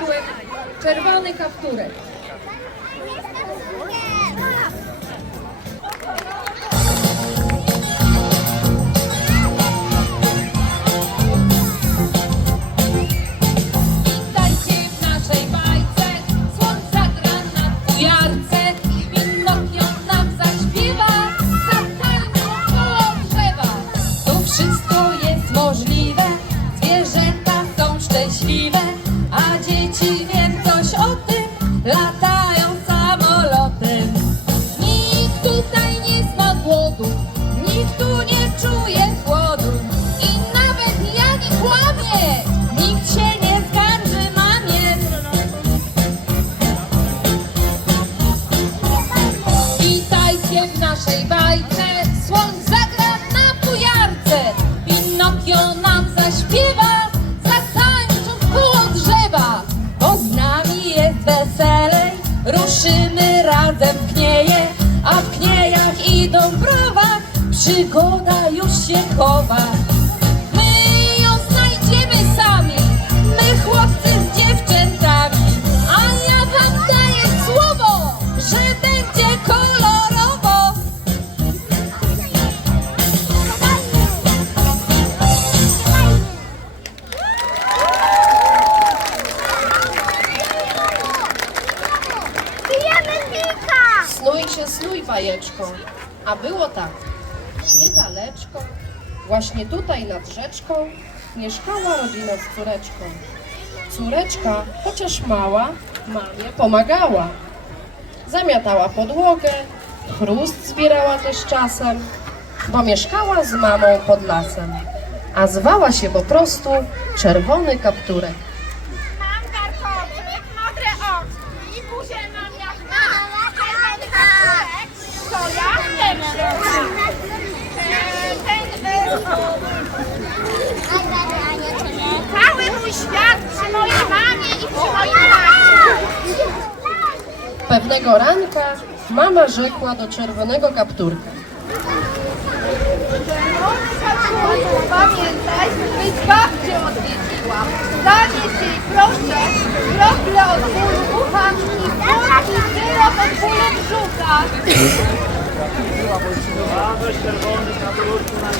niezwykły czerwony kapturek. Czuje chłodu i nawet ja nie kłamię, nikt się nie skarży mamie. Witajcie w naszej bajce, słońce zagra na fujarce, Pinokio nam zaśpiewa, ruszymy razem w knieje, a w kniejach i dąbrowach przygoda już się chowa. My ją znajdziemy sami, my chłopcy z dziewczętami, a ja wam daję słowo, że będzie kolorowo. Pijemy pika! Snuj się, snuj bajeczko. A było tak. Właśnie tutaj nad rzeczką, mieszkała rodzina z córeczką. Córeczka, chociaż mała, mamie pomagała. Zamiatała podłogę, chrust zbierała też czasem, bo mieszkała z mamą pod lasem. A zwała się po prostu Czerwony Kapturek. Mam kartofle, modre oczki, buzię mam jak mama, czerwony kapturek. To ja lepszy. Ten był... Cały mój świat przy mojej mamie i przy mojej tacie. Pewnego ranka mama rzekła do Czerwonego Kapturka. Pamiętaj, byś babcię odwiedziła. Zanieś jej proszę krople od bólu ucha i i wyrok od bólu brzucha. Mamy czerwony na brudku na.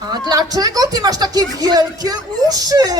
A dlaczego ty masz takie wielkie uszy?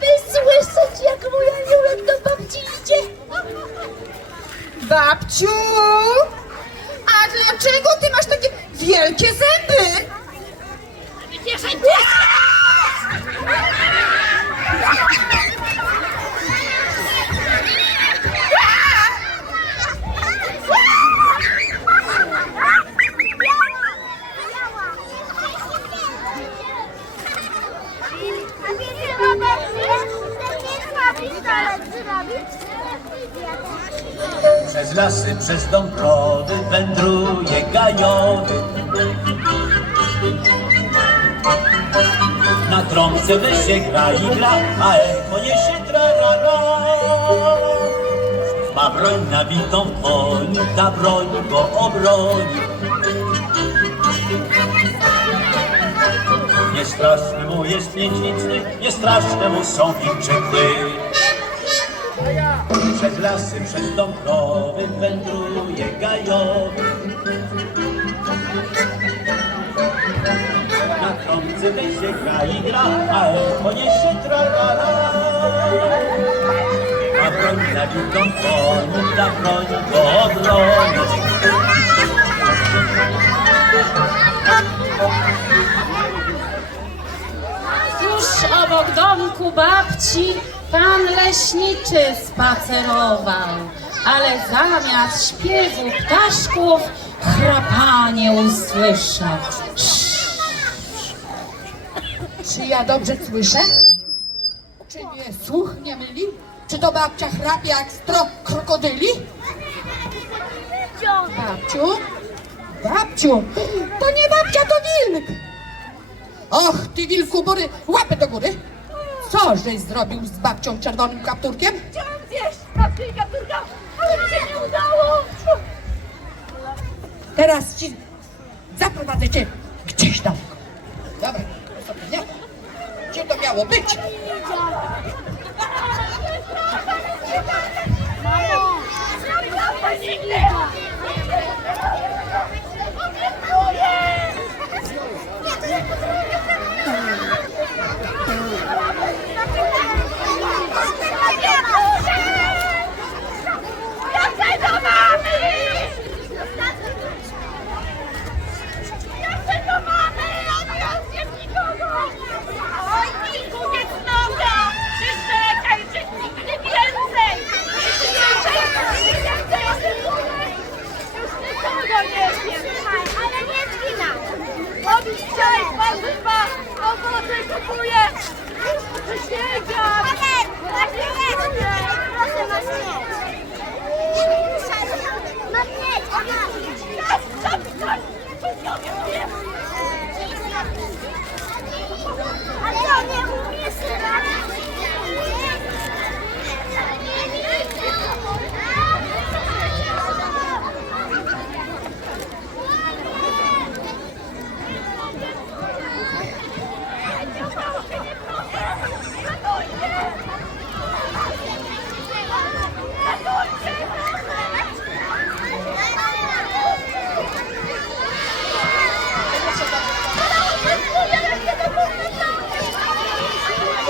By słyszeć, jak mój aniołek do babci idzie. Babciu! A dlaczego ty masz takie wielkie zęby? A wędruje gajowy. Na trąbce weź się gra i gra, a echo niesie trarara. Ma broń nabitą w koniu, ta broń go obroni. Nie straszny mu jest niedźwidzny, nie straszne mu są wilcze. Przez lasy, przez dąbrowy wędruje gajowy. Na trąbce weź się gra i gra, a echo niesie trarara. A broń na wielką koniu, ta broń go obroni. Tuż obok domku babci pan leśniczy spacerował, ale zamiast śpiewu ptaszków chrapanie usłyszał. Czy ja dobrze słyszę? Czy mnie słuch nie myli? Czy to babcia chrapie jak strop krokodyli? Babciu? Babciu? To nie babcia, to wilk! Och, ty wilku bury, łapy do góry! Co żeś zrobił z babcią czerwonym kapturkiem? Chciałam zjeść babcię i kapturka, ale mi się nie udało. Teraz ci zaprowadzę cię gdzieś daleko. Dobra, sobie nie. Gdzie to miało być? Mamo, nie nigdy. Ja chcę do mamy! Ja chcę do mamy! Ja nie wiem nikogo! Oj, Ninku, nie cnoga! Przyszczekaj, czy nigdy więcej! Nigdy więcej! Już nikogo nie wiem! Słuchaj, ale nie wina! Robisz dzisiaj warzywa, owoce kupuję! Przysięgam! Tak nie jest! Proszę, masz mieć! Mam mieć! Ale on nie umie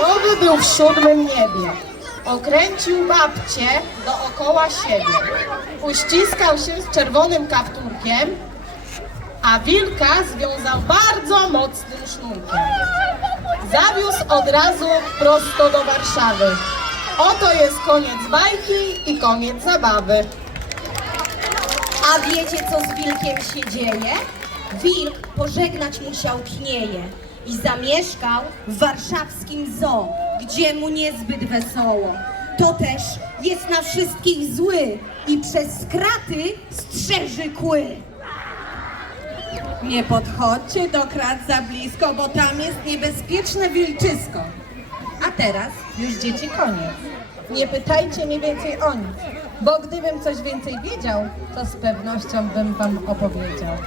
Nowy był w siódmym niebie. Okręcił babcię dookoła siebie. Uściskał się z czerwonym kapturkiem, a wilka związał bardzo mocnym sznurkiem. Zawiózł od razu prosto do Warszawy. Oto jest koniec bajki i koniec zabawy. A wiecie, co z wilkiem się dzieje? Wilk pożegnać musiał knieje i zamieszkał w warszawskim zoo, gdzie mu niezbyt wesoło. To też jest na wszystkich zły i przez kraty strzeży kły. Nie podchodźcie do krat za blisko, bo tam jest niebezpieczne wilczysko. A teraz już dzieci koniec. Nie pytajcie mnie więcej o nic, bo gdybym coś więcej wiedział, to z pewnością bym wam opowiedział.